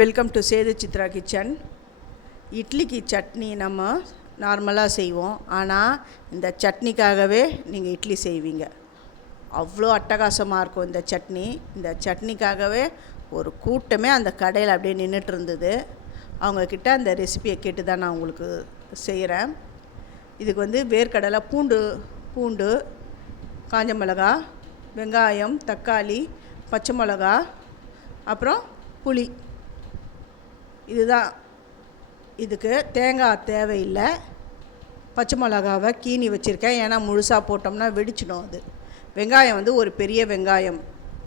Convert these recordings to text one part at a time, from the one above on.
Welcome to Sethu Chitra kitchen. இட்லிக்கு சட்னி நம்ம நார்மலாக செய்வோம். ஆனால் இந்த சட்னிக்காகவே நீங்கள் இட்லி செய்வீங்க. அவ்வளோ அட்டகாசமாக இருக்கும் இந்த சட்னி. இந்த சட்னிக்காகவே ஒரு கூட்டமே அந்த கடையில் அப்படியே நின்றுட்டு இருந்தது. அவங்கக்கிட்ட அந்த ரெசிபியை கேட்டு தான் நான் உங்களுக்கு செய்கிறேன். இதுக்கு வந்து வேர்க்கடலை, பூண்டு, காஞ்ச மிளகா, வெங்காயம், தக்காளி, பச்சை மிளகா, அப்புறம் புளி. இதுதான். இதுக்கு தேங்காய் தேவையில்லை. பச்சை மிளகாவை கீனி வச்சுருக்கேன், ஏன்னா முழுசாக போட்டோம்னா வெடிச்சிடும். அது வெங்காயம் வந்து ஒரு பெரிய வெங்காயம்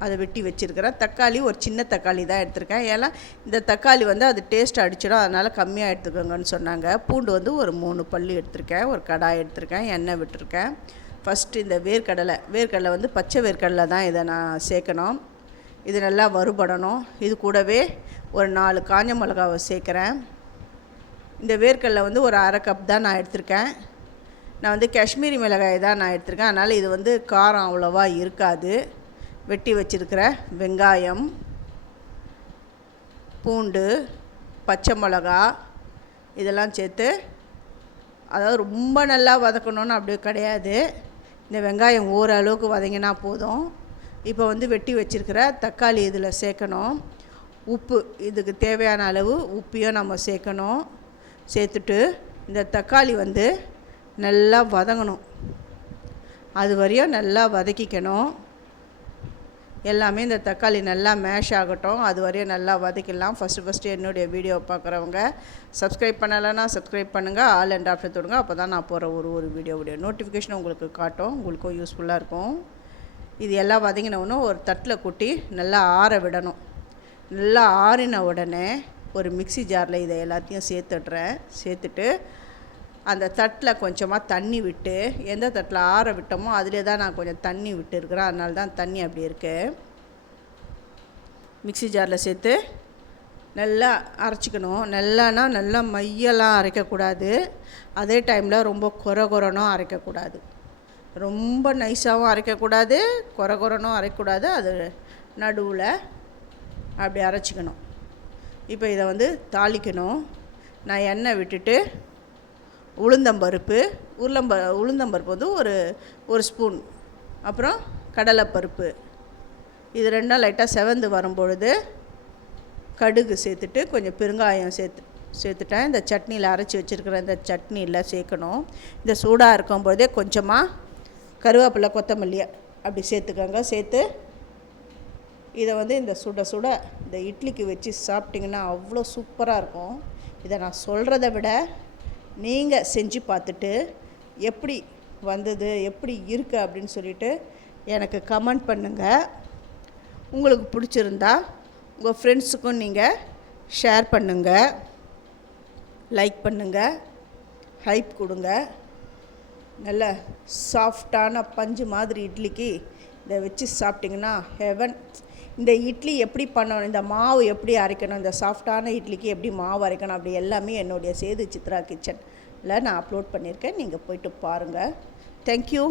அதை வெட்டி வச்சுருக்கிறேன். தக்காளி ஒரு சின்ன தக்காளி தான் எடுத்திருக்கேன், ஏன்னா இந்த தக்காளி வந்து அது டேஸ்ட் அடிச்சிடும், அதனால் கம்மியாக எடுத்துக்கோங்கன்னு சொன்னாங்க. பூண்டு வந்து ஒரு 3 பல்லு எடுத்திருக்கேன். ஒரு கடாய் எடுத்திருக்கேன், எண்ணெய் விட்டுருக்கேன். ஃபஸ்ட்டு இந்த வேர்க்கடலை வந்து பச்சை வேர்க்கடலை தான் இதை நான் சேர்க்கணும். இது நல்லா வறுபடணும். இது கூடவே ஒரு 4 காஞ்ச மிளகாவை சேர்க்குறேன். இந்த வேர்க்கடலை வந்து ஒரு அரை கப் தான் நான் எடுத்திருக்கேன். நான் வந்து காஷ்மீரி மிளகாய் தான் நான் எடுத்திருக்கேன், அதனால் இது வந்து காரம் அவ்வளோவா இருக்காது. வெட்டி வச்சுருக்கிற வெங்காயம், பூண்டு, பச்சை மிளகா இதெல்லாம் சேர்த்து, அதாவது ரொம்ப நல்லா வதக்கணுன்னு அப்படி கிடையாது. இந்த வெங்காயம் ஓரளவுக்கு வதங்கினா போதும். இப்போ வந்து வெட்டி வச்சுருக்கிற தக்காளி இதில் சேர்க்கணும். உப்பு, இதுக்கு தேவையான அளவு உப்பையும் நம்ம சேர்க்கணும். சேர்த்துட்டு இந்த தக்காளி வந்து நல்லா வதங்கணும். அது வரையும் நல்லா வதக்கிக்கணும். எல்லாமே இந்த தக்காளி நல்லா மேஷ் ஆகட்டும், அது வரையும் நல்லா வதக்கிடலாம். ஃபஸ்ட்டு என்னுடைய வீடியோவை பார்க்குறவங்க சப்ஸ்கிரைப் பண்ணலைன்னா சப்ஸ்கிரைப் பண்ணுங்கள், ஆல் அண்ட் ஆப்ஷன் தொடுங்க. அப்போ தான் நான் போகிற ஒரு வீடியோவுடைய நோட்டிஃபிகேஷன் உங்களுக்கு காட்டும், உங்களுக்கும் யூஸ்ஃபுல்லாக இருக்கும். இது எல்லாம் வதங்கினவுன்னு ஒரு தட்டில் கொட்டி நல்லா ஆற விடணும். நல்லா ஆறின உடனே ஒரு மிக்ஸி ஜாரில் இதை எல்லாத்தையும் சேர்த்துட்டு அந்த தட்டில் கொஞ்சமாக தண்ணி விட்டு, எந்த தட்டில் ஆற விட்டோமோ அதிலே தான் நான் கொஞ்சம் தண்ணி விட்டுருக்குறேன், அதனால தான் தண்ணி அப்படி இருக்குது. மிக்ஸி ஜாரில் சேர்த்து நல்லா அரைச்சிக்கணும். நல்லா மையெல்லாம் அரைக்கக்கூடாது, அதே டைமில் ரொம்ப கொரகொரனும் அரைக்கக்கூடாது. ரொம்ப நைஸாகவும் அரைக்கக்கூடாது, கொரகொரனும் அரைக்கக்கூடாது. அது நடுவில் அப்படி அரைச்சிக்கணும். இப்போ இதை வந்து தாளிக்கணும். நான் எண்ணெய் விட்டுட்டு உளுந்தம்பருப்பு வந்து ஒரு ஸ்பூன், அப்புறம் கடலைப்பருப்பு, இது ரெண்டும் லைட்டாக செவந்து வரும்பொழுது கடுகு சேர்த்துட்டு கொஞ்சம் பெருங்காயம் சேர்த்துட்டேன். இந்த சட்னியில் அரைச்சி வச்சுருக்கிற இந்த சட்னியில் சேர்க்கணும். இந்த சூடாக இருக்கும்போதே கொஞ்சமாக கருவேப்பிலை, கொத்தமல்லி அப்படி சேர்த்துக்கோங்க. சேர்த்து இதை வந்து இந்த சுட இந்த இட்லிக்கு வச்சு சாப்பிட்டிங்கன்னா அவ்வளோ சூப்பராக இருக்கும். இதை நான் சொல்கிறத விட நீங்கள் செஞ்சு பார்த்துட்டு எப்படி வந்தது, எப்படி இருக்குது அப்படின்னு சொல்லிவிட்டு எனக்கு கமெண்ட் பண்ணுங்கள். உங்களுக்கு பிடிச்சிருந்தா உங்கள் ஃப்ரெண்ட்ஸுக்கும் நீங்கள் ஷேர் பண்ணுங்கள், லைக் பண்ணுங்கள், ஹைப் கொடுங்க. நல்ல சாஃப்டான பஞ்சு மாதிரி இட்லிக்கு இதை வச்சு சாப்பிட்டிங்கன்னா ஹெவன். இந்த இட்லி எப்படி பண்ணணும், இந்த மாவு எப்படி அரைக்கணும், இந்த சாஃப்டான இட்லிக்கு எப்படி மாவு அரைக்கணும், அப்படி எல்லாமே என்னுடைய சேது சித்ரா கிச்சனில் நான் அப்லோட் பண்ணியிருக்கேன். நீங்கள் போய்ட்டு பாருங்கள். தேங்க்யூ.